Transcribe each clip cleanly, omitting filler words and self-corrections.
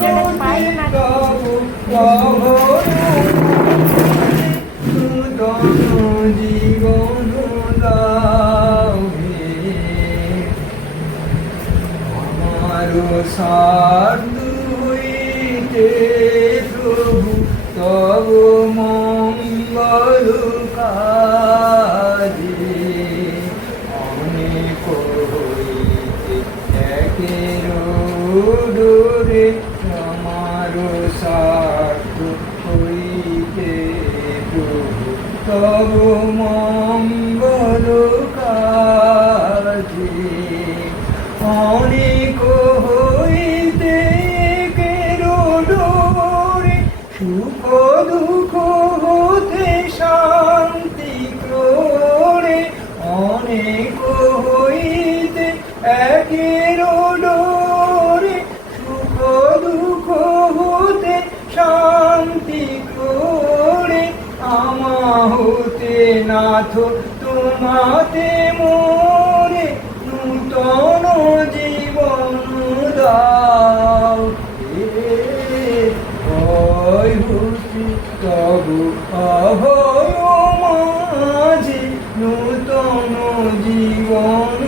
জীবন দাও আমার সাধুইতে প্রভু তব মঙ্গল কাজে অনেক হইতে একের ডোরে আমার সাধু হইতে প্রভু তব মঙ্গল কাজে অনেক হইতে কেরোডোরে সুখ দুঃখ হতে শান্তি ক্রোড়ে অনেক হইতে একেরোডোরে সুখ দুঃখ হতে শান্তি ক্রোড়ে আমা হতে নাথ তোমাতে মোরে নূতন জীবন দাও ভয় ভূতি তবু অভয় মাঝে নূতন জীবন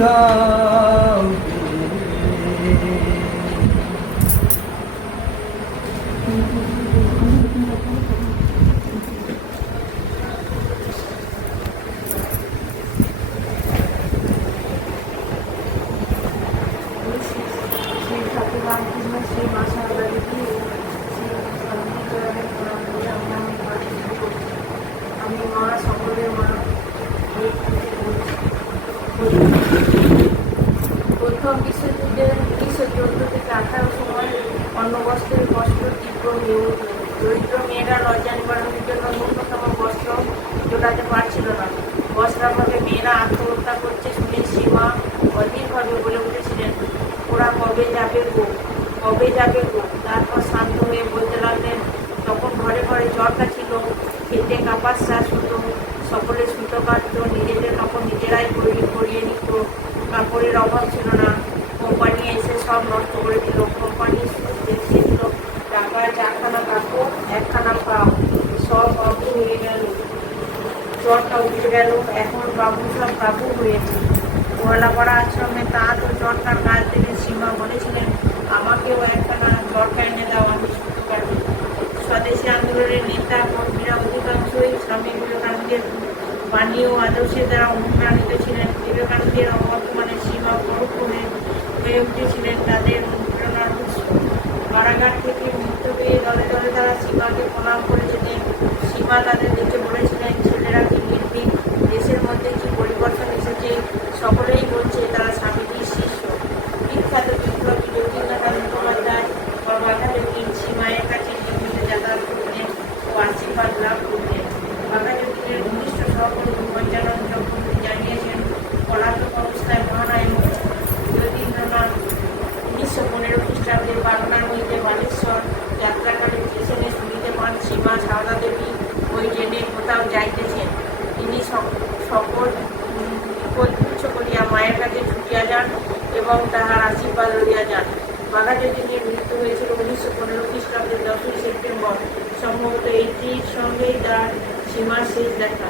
দাও আমি মা সকলের মা প্রথম বিশ্বযুদ্ধের 1914 থেকে 18 সময় অন্নবস্ত্রের কষ্ট তীব্র হয়ে উঠল। দরিদ্র মেয়েরা লজ্জা নিবারণের জন্য ন্যূনতম বস্ত্র জোটাতে পারছিল না। বস্ত্রাভাবে মেয়েরা আত্মহত্যা করছে শুনে সীমা অধীরভাবে বলে উঠেছিলেন, ওরা কবে যাবে গো, কবে যাবে গো। তারপর শান্ত হয়ে বলতে লাগলেন, তখন ঘরে ঘরে চরকা ছিল, খেতে কাপাস চাষ হতো, সকলে সুতো কাটত, নিজেদের কাপড় নিজেরাই করিয়ে নিত, কাপড়ের অভাব ছিল না। কোম্পানি এসে সব নষ্ট করে দিল। কোম্পানি দেখছিল টাকা 4খানা কাপড় 1খানা পাও, সব বাবু হয়ে গেল, চরটা উঠে গেল। এখন বাবু সব কাবু হয়েছে। কোয়ালাপাড়া আশ্রমে তাঁত ও চরকার কাজ দেখে সীমা বলেছিলেন, আমাকেও 1খানা চরকা এনে দাও, আমি সুতো কাটব। স্বদেশী আন্দোলনের নেতা কর্মীরা অধিকাংশই স্বামী বিবেকানন্দের বাণী ও আদর্শের দ্বারা অনুপ্রাণিত ছিলেন। বিবেকানন্দের অবর্তমানে সীমা পরোক্ষ হয়ে উঠেছিলেন তাদের অনুপ্রেরণার উৎস। কারাগার থেকে মুক্ত পেয়ে দলে দলে তারা সীমাকে প্রণাম করেছিলেন। সীমা তাদের দেখে বলেছিলেন, ছেলেরা কি নির্ভীক, দেশের মধ্যে কি পরিবর্তন এসেছে। সকলেই বলছে তারা স্বামীজির শিষ্য। বিখ্যাত বিপ্লবী জ্যোতির্নাথ মুখোপাধ্যায় বা বাঘাযতীন সীমায়ের কাছে নিয়মিত যাতায়াত করতেন ও আশীর্বাদ লাভ করতেন। বাঘাযতীনের ঘনিষ্ঠ সহকর্মী পঞ্চানন্দ চক্রবর্তী জানিয়েছেন, পলাতক অবস্থায় মহানায়ক জ্যোতির্নাথ 1915 খ্রিস্টাব্দে পাটনার হইতে বালেশ্বর যাত্রাকালে স্টেশনে শুনিতে পান সীমা সারদা দেবী ওই ট্রেনে কোথাও যাইতেছেন। তিনি সকল বিপদ তুচ্ছ করিয়া মায়ের কাছে ছুটিয়া যান এবং তাহার আশীর্বাদ লইয়া যান। বাঘাযতীনের মৃত্যু হয়েছিল 1915 খ্রিস্টাব্দের 10ই সেপ্টেম্বর। সম্ভবত এইটির সঙ্গেই তার সীমার শেষ দেখা।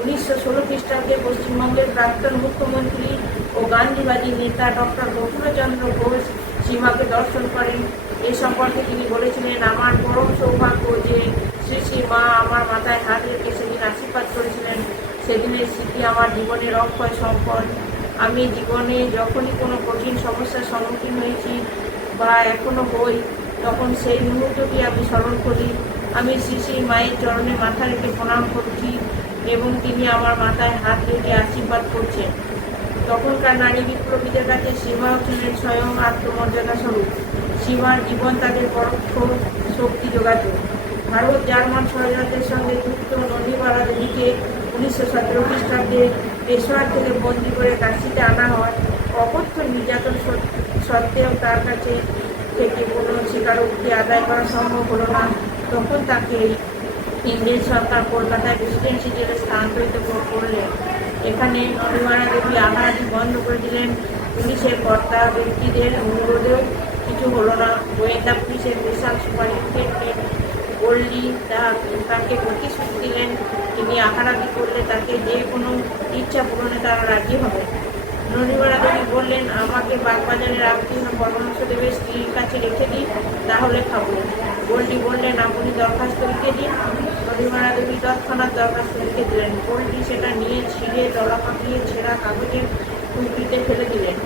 1916 খ্রিস্টাব্দে পশ্চিমবঙ্গের প্রাক্তন মুখ্যমন্ত্রী ও গান্ধীবাদী নেতা ডক্টর গোকুলচন্দ্র ঘোষ সীমাকে দর্শন করেন। এ সম্পর্কে তিনি বলেছিলেন, আমার পরম সৌভাগ্য যে শ্রী শ্রী মা আমার মাথায় হাত রেখে সেদিন আশীর্বাদ করেছিলেন। সেদিনের স্মৃতি আমার জীবনের অক্ষয় সম্পদ। আমি জীবনে যখনই কোনো কঠিন সমস্যার সম্মুখীন হয়েছি বা এখনো হই, তখন সেই মুহূর্তটি আমি স্মরণ করি। আমি শ্রী শ্রী মায়ের চরণে মাথা রেখে প্রণাম করছি এবং তিনি আমার মাথায় হাত রেখে আশীর্বাদ করছেন। তখনকার নারী বিপ্লবীদের কাছে সীমাও ছিলেন স্বয়ং আত্মমর্যাদা স্বরূপ। সীমার জীবন তাদের পরোক্ষ শক্তি যোগাত। ভারত জার্মান ষড়যন্ত্রের সঙ্গে যুক্ত নন্দীবালা দেবীকে 1917 খ্রিস্টাব্দে পেশোয়ার থেকে বন্দী করে কাশিতে আনা হয়। অকথ্য নির্যাতন সত্ত্বেও তার কাছে থেকে কোনো স্বীকারোক্তি আদায় করা সম্ভব হলো না। তখন তাকে ইংরেজ সরকার কলকাতায় প্রেসিডেন্সি জেলে স্থানান্তরিত করলেন। এখানে নন্দীবালা দেবী আহারাদি বন্ধ করে দিলেন। পুলিশের কর্তা ব্যক্তিদের অনুরোধেও কিছু হলো না। গোয়েন্দা পুলিশের স্পেশাল সুপারিনটেন্ডেন্ট গোল্ডি তাকে প্রতিশ্রুতি দিলেন তিনি আহারাদি করলে তাকে যে কোনো ইচ্ছা পূরণে তারা রাজি হবে। ননিমারা দেবী বললেন, আমাকে বাগবাজারে রামকৃষ্ণ পরমহংসদেবের স্ত্রীর কাছে রেখে দিন, তাহলে খাবো। গোল্ডি বললেন, আপনি দরখাস্ত লিখে দিন। ননিমারা দেবী তৎক্ষণাৎ দরখাস্ত লিখে দিলেন। গোল্ডি সেটা নিয়ে ছিঁড়ে দলা পাকিয়ে ছেঁড়া কাগজের টুকরিতে ফেলে দিলেন।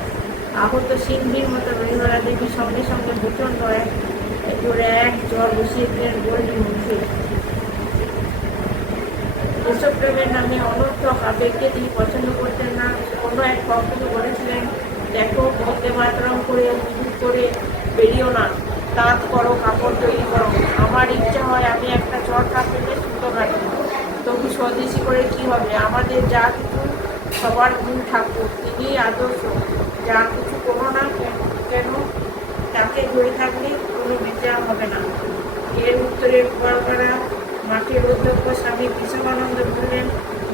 আহত সিংহীর মতো ননিমারা দেবী সঙ্গে সঙ্গে প্রচণ্ড এক জ্বর বসিয়ে দিলেন গোল্ডি মুখে। দেশপ্রেমের নামে অনর্থক আবেগকে তিনি পছন্দ করতেন না। কোনো এক ভক্তকে বলেছিলেন, দেখো, বন্দে মাতরম করে মুজুর করে বেরিয়েও না, তাঁত করো, কাপড় তৈরি করো। আমার ইচ্ছা হয় আমি একটা চরকা পেলে সুতো কাটি। তবু স্বদেশী করে কি হবে? আমাদের যা কিছু সবার মূল ঠাকুর, তিনি আদর্শ। যা কিছু করো না কেন তাকে ধরে থাকলে কোনো বিচার হবে না। এর উত্তরে গোয়ালপাড়া মাঠের অধ্যক্ষ স্বামী বিশালানন্দ বললেন,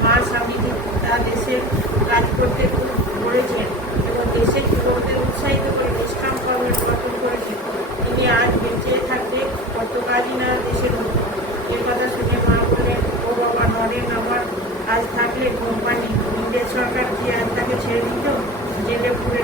মা স্বামীজি তা দেশের কাজ করতে খুব করেছেন এবং দেশের যুবকদের উৎসাহিত করে নিষ্কাম কর্মের গঠন করেছেন। তিনি আজ বেঁচে থাকতে কত কাজই না দেশের মতো। এর কথা শুনে মা বললেন, ও বাবা নরেন, আমার আজ থাকলে কোম্পানি ইংরেজ সরকার কি আজ তাকে ছেড়ে দিত? জেলে পুরে